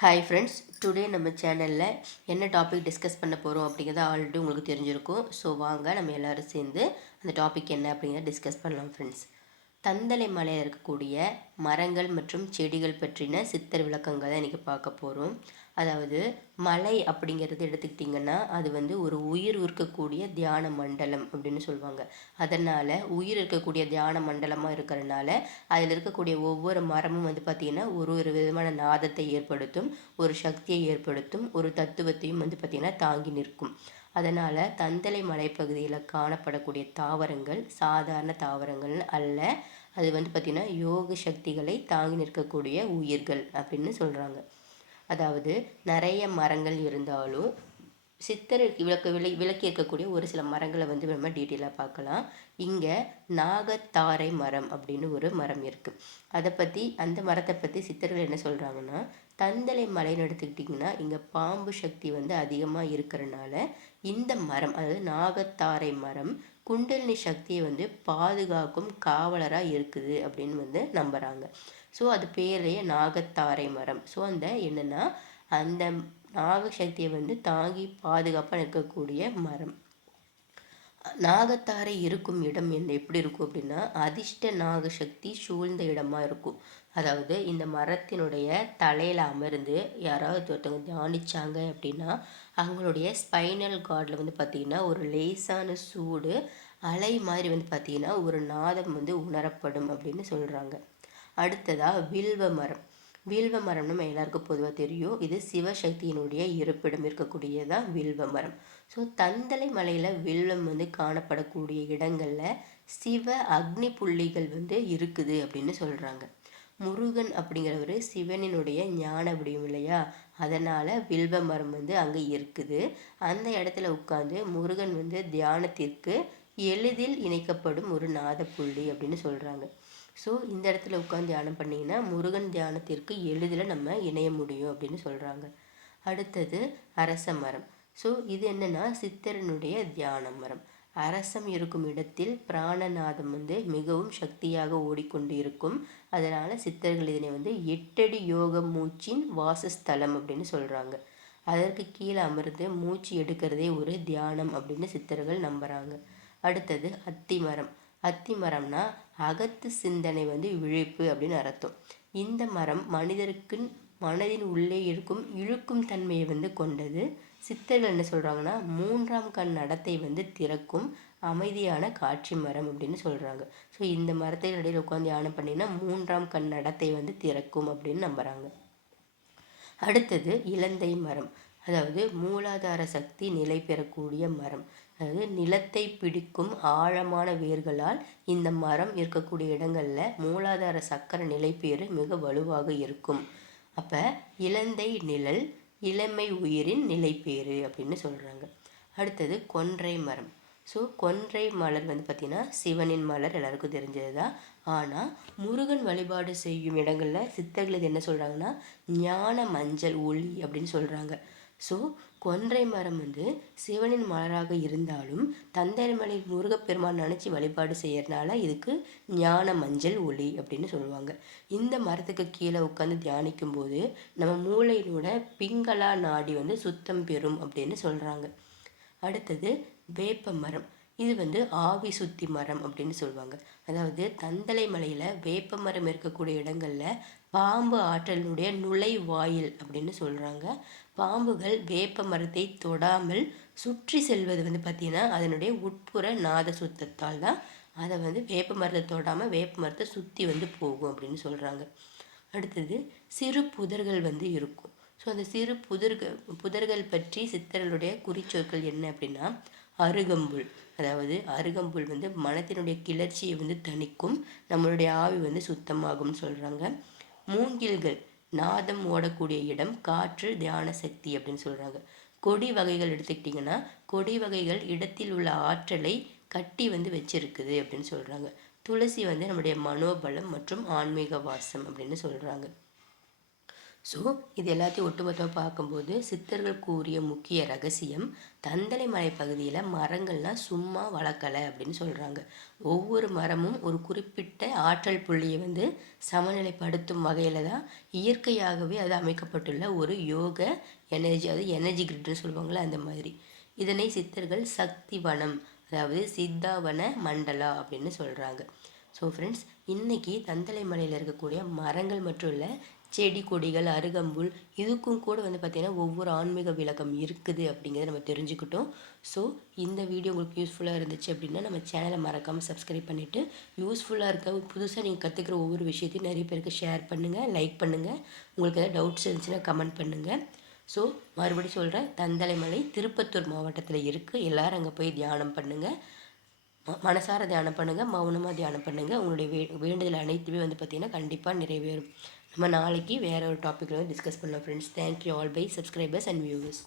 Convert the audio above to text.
Hi friends today நம்ம சேனலில் என்ன டாபிக் டிஸ்கஸ் பண்ண போகிறோம் அப்படிங்கிறத ஆல்ரெடி உங்களுக்கு தெரிஞ்சிருக்கும். ஸோ வாங்க நம்ம எல்லோரும் சேர்ந்து அந்த டாபிக் என்ன அப்படிங்கிறத டிஸ்கஸ் பண்ணலாம் ஃப்ரெண்ட்ஸ் தந்தலை மலையில் இருக்கக்கூடிய மரங்கள் மற்றும் செடிகள் பற்றின சித்தர் விளக்கங்கள் தான் இன்றைக்கி பார்க்க போகிறோம் அதாவது மலை அப்படிங்கிறது எடுத்துக்கிட்டிங்கன்னா அது வந்து ஒரு உயிர் இருக்கக்கூடிய தியான மண்டலம் அப்படின்னு சொல்லுவாங்க. அதனால் உயிர் இருக்கக்கூடிய தியான மண்டலமாக இருக்கிறனால அதில் இருக்கக்கூடிய ஒவ்வொரு மரமும் வந்து பார்த்திங்கன்னா ஒரு ஒரு விதமான நாதத்தை ஏற்படுத்தும் ஒரு சக்தியை ஏற்படுத்தும் ஒரு தத்துவத்தையும் வந்து பார்த்திங்கன்னா தாங்கி நிற்கும். அதனால் தந்தலை மலைப்பகுதியில் காணப்படக்கூடிய தாவரங்கள் சாதாரண தாவரங்கள் அல்ல. அது வந்து பார்த்திங்கன்னா யோக சக்திகளை தாங்கி நிற்கக்கூடிய உயிர்கள் அப்படின்னு சொல்கிறாங்க அதாவது நிறைய மரங்கள் இருந்தாலும் சித்தர் விளக்க விளை விளக்கி இருக்கக்கூடிய ஒரு சில மரங்களை வந்து நம்ம டீட்டெயிலாக பார்க்கலாம். இங்கே நாகத்தாரை மரம் அப்படின்னு ஒரு மரம் இருக்குது அதை பற்றி அந்த மரத்தை பற்றி சித்தர்கள் என்ன சொல்கிறாங்கன்னா தந்தலை மலைன்னு எடுத்துக்கிட்டிங்கன்னா இங்கே பாம்பு சக்தி வந்து அதிகமாக இருக்கிறனால இந்த மரம் அதாவது நாகத்தாரை மரம் குண்டலினி சக்தியை வந்து பாதுகாக்கும் காவலராக இருக்குது அப்படின்னு வந்து நம்புகிறாங்க ஸோ அது பேரையே நாகத்தாரை மரம். ஸோ அந்த என்னென்னா அந்த நாகசக்தியை வந்து தாங்கி பாதுகாப்பாக இருக்கக்கூடிய மரம். நாகத்தாரை இருக்கும் இடம் என்ன எப்படி இருக்கும் அப்படின்னா அதிர்ஷ்ட நாகசக்தி சூழ்ந்த இடமா இருக்கும். அதாவது இந்த மரத்தினுடைய தலையில் அமர்ந்து யாராவது ஒருத்தவங்க தியானிச்சாங்க அப்படின்னா அவங்களுடைய ஸ்பைனல் கார்டில் வந்து பார்த்திங்கன்னா ஒரு லேசான சூடு அலை மாதிரி வந்து பார்த்திங்கன்னா ஒரு நாதம் வந்து உணரப்படும் அப்படின்னு சொல்கிறாங்க அடுத்ததாக வில்வ மரம். வில்வ மரம் நம்ம எல்லாருக்கும் பொதுவாக தெரியும். இது சிவசக்தியினுடைய இருப்பிடம் இருக்கக்கூடியதான் வில்வ மரம். ஸோ தந்தலை மலையில் வில்வம் வந்து காணப்படக்கூடிய இடங்களில் சிவ அக்னி புள்ளிகள் வந்து இருக்குது அப்படின்னு சொல்கிறாங்க முருகன் அப்படிங்கிறவர் சிவனினுடைய ஞான விடியும் இல்லையா? அதனால் வில்வ மரம் வந்து அங்கே இருக்குது. அந்த இடத்துல உட்காந்து முருகன் வந்து தியானத்திற்கு எளிதில் இணைக்கப்படும் ஒரு நாத புள்ளி அப்படின்னு சொல்கிறாங்க ஸோ இந்த இடத்துல உட்காந்து தியானம் பண்ணிங்கன்னா முருகன் தியானத்திற்கு எளிதில் நம்ம இணைய முடியும் அப்படின்னு சொல்கிறாங்க அடுத்தது அரச மரம். ஸோ இது என்னென்னா சித்தரனுடைய தியான மரம். அரசம் இருக்கும் இடத்தில் பிராணநாதம் வந்து மிகவும் சக்தியாக ஓடிக்கொண்டு இருக்கும். அதனால் சித்தர்கள் இதனை வந்து எட்டடி யோக மூச்சின் வாசஸ்தலம் அப்படின்னு சொல்கிறாங்க அதற்கு கீழே அமர்ந்து மூச்சு எடுக்கிறதே ஒரு தியானம் அப்படின்னு சித்தர்கள் நம்புகிறாங்க அடுத்தது அத்தி மரம் அத்தி மரம்னா அகத்து சிந்தனை வந்து விழிப்பு அப்படின்னு அர்த்தம். இந்த மரம் மனிதருக்கு மனதின் உள்ளே இருக்கும் இழுக்கும் தன்மையை வந்து கொண்டது. சித்தர்கள் என்ன சொல்கிறாங்கன்னா மூன்றாம் கண் நடத்தை வந்து திறக்கும் அமைதியான காட்சி மரம் அப்படின்னு சொல்கிறாங்க ஸோ இந்த மரத்தை இடையில் உட்காந்து யானை பண்ணிங்கன்னா மூன்றாம் கண் நடத்தை வந்து திறக்கும் அப்படின்னு நம்புகிறாங்க அடுத்தது இலந்தை மரம். அதாவது மூலாதார சக்தி நிலை பெறக்கூடிய மரம். அதாவது நிலத்தை பிடிக்கும் ஆழமான வேர்களால் இந்த மரம் இருக்கக்கூடிய இடங்களில் மூலாதார சக்கர நிலைப்பேறு மிக வலுவாக இருக்கும். அப்போ இலந்தை நிழல் இளமை உயிரின் நிலைப்பேறு அப்படின்னு சொல்கிறாங்க அடுத்தது கொன்றை மரம். ஸோ கொன்றை மலர் வந்து பார்த்திங்கன்னா சிவனின் மலர் எல்லாருக்கும் தெரிஞ்சது தான் ஆனால் முருகன் வழிபாடு செய்யும் இடங்களில் சித்தர்கள் என்ன சொல்கிறாங்கன்னா ஞான மஞ்சள் ஒளி அப்படின்னு சொல்கிறாங்க ஸோ கொன்றை மரம் வந்து சிவனின் மலராக இருந்தாலும் தந்தைமலை முருகப்பெருமான் நினச்சி வழிபாடு செய்யறதுனால இதுக்கு ஞான மஞ்சள் ஒளி அப்படின்னு சொல்லுவாங்க. இந்த மரத்துக்கு கீழே உட்காந்து தியானிக்கும் போது நம்ம மூளையினோட பிங்களா நாடி வந்து சுத்தம் பெறும் அப்படின்னு சொல்கிறாங்க அடுத்தது வேப்ப மரம் இது வந்து ஆவி சுத்தி மரம் அப்படின்னு சொல்லுவாங்க. அதாவது தந்தலை மலையில் வேப்ப மரம் இருக்கக்கூடிய இடங்களில் பாம்பு ஆற்றலினுடைய நுழைவாயில் அப்படின்னு சொல்கிறாங்க பாம்புகள் வேப்ப மரத்தை தொடாமல் சுற்றி செல்வது வந்து பார்த்திங்கன்னா அதனுடைய உட்புற நாத சுத்தத்தால் தான் அதை வந்து வேப்ப மரத்தை தொடாமல் வேப்ப மரத்தை சுற்றி வந்து போகும் அப்படின்னு சொல்கிறாங்க அடுத்தது சிறு புதர்கள் வந்து இருக்கும். ஸோ அந்த சிறு புதர்கள் புதர்கள் பற்றி சித்தர்களுடைய குறிச்சொற்கள் என்ன அப்படின்னா அருகம்புல். அதாவது அருகம்புல் வந்து மனத்தினுடைய கிளர்ச்சியை வந்து தணிக்கும் நம்மளுடைய ஆவி வந்து சுத்தமாகும்னு சொல்கிறாங்க மூங்கில்கள் நாதம் ஓடக்கூடிய இடம் காற்று தியான சக்தி அப்படின்னு சொல்கிறாங்க கொடி வகைகள் எடுத்துக்கிட்டிங்கன்னா கொடி வகைகள் இடத்தில் உள்ள ஆற்றலை கட்டி வந்து வச்சிருக்குது அப்படின்னு சொல்கிறாங்க துளசி வந்து நம்முடைய மனோபலம் மற்றும் ஆன்மீக வாசம் அப்படின்னு சொல்கிறாங்க ஸோ இது எல்லாத்தையும் ஒட்டுமொத்தமாக பார்க்கும்போது சித்தர்கள் கூறிய முக்கிய ரகசியம் தந்தலை மலை பகுதியில் மரங்கள்லாம் சும்மா வளர்க்கலை அப்படின்னு சொல்கிறாங்க ஒவ்வொரு மரமும் ஒரு குறிப்பிட்ட ஆற்றல் புள்ளியை வந்து சமநிலைப்படுத்தும் வகையில் தான் இயற்கையாகவே அது அமைக்கப்பட்டுள்ள ஒரு யோக எனர்ஜி அது எனர்ஜி கிரிட்னு சொல்லுவாங்களே அந்த மாதிரி. இதனை சித்தர்கள் சக்தி வனம் அதாவது சித்தாவன மண்டலா அப்படின்னு சொல்கிறாங்க ஸோ ஃப்ரெண்ட்ஸ் இன்றைக்கி தந்தலை மலையில் இருக்கக்கூடிய மரங்கள் மட்டும் இல்லை செடி கொடிகள் அருகம்புல் இதுக்கும் கூட வந்து பார்த்திங்கன்னா ஒவ்வொரு ஆன்மீக விளக்கம் இருக்குது அப்படிங்கிறத நம்ம தெரிஞ்சுக்கிட்டோம். ஸோ இந்த வீடியோ உங்களுக்கு யூஸ்ஃபுல்லாக இருந்துச்சு அப்படின்னா நம்ம சேனலை மறக்காமல் சப்ஸ்கிரைப் பண்ணிவிட்டு யூஸ்ஃபுல்லாக இருக்க புதுசாக நீங்கள் கற்றுக்கிற ஒவ்வொரு விஷயத்தையும் நிறைய பேருக்கு ஷேர் பண்ணுங்கள் லைக் பண்ணுங்கள் உங்களுக்கு எதாவது டவுட்ஸ் இருந்துச்சுன்னா கமெண்ட் பண்ணுங்கள் ஸோ மறுபடியும் சொல்கிறேன் தந்தலைமலை திருப்பத்தூர் மாவட்டத்தில் இருக்குது எல்லோரும் அங்கே போய் தியானம் பண்ணுங்கள் மனசார தியானம் பண்ணுங்கள் மௌனமாக தியானம் பண்ணுங்கள் உங்களுடைய வே வேண்டுதல் அனைத்துமே வந்து பார்த்திங்கன்னா கண்டிப்பாக நிறைவேறும். நம்ம நாளைக்கு வேறு ஒரு டாப்பிக்கில் வந்து டிஸ்கஸ் பண்ணலாம் friends thank you all by subscribers and viewers